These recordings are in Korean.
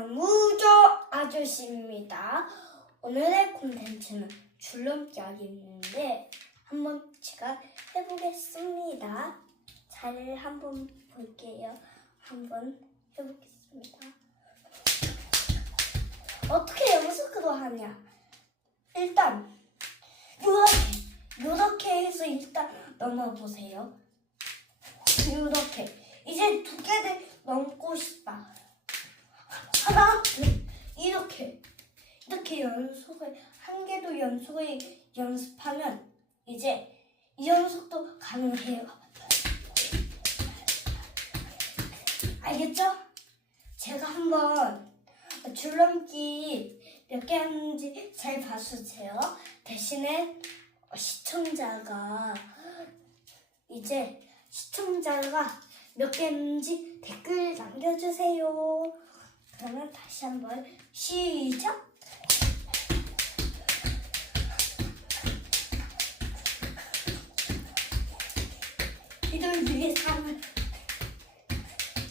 무조 아저씨입니다. 오늘의 콘텐츠는 줄넘기 하기인데 한번 제가 해보겠습니다. 잘 한번 볼게요. 한번 해보겠습니다. 어떻게 연습도 하냐? 일단 이렇게 해서 일단 넘어보세요. 이렇게 이제 두 개를 넘고 싶다. 하나, 둘, 이렇게 이렇게 연속을 한 개도 연속을 연습하면 이제 이 연속도 가능해요. 알겠죠? 제가 한번 줄넘기 몇 개 하는지 잘 봐주세요. 대신에 시청자가 이제 시청자가 몇개 했는지 댓글 남겨주세요. 그러면 다시 한번 시작. 이들 위해서는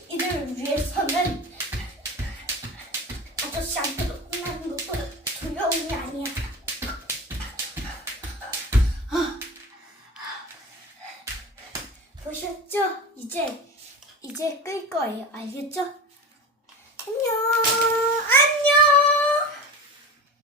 이들 위해서는 아저씨한테도 혼나는 것도 두려움이 아니야. 보셨죠? 이제 이제 끌 거예요. 알겠죠? 안녕.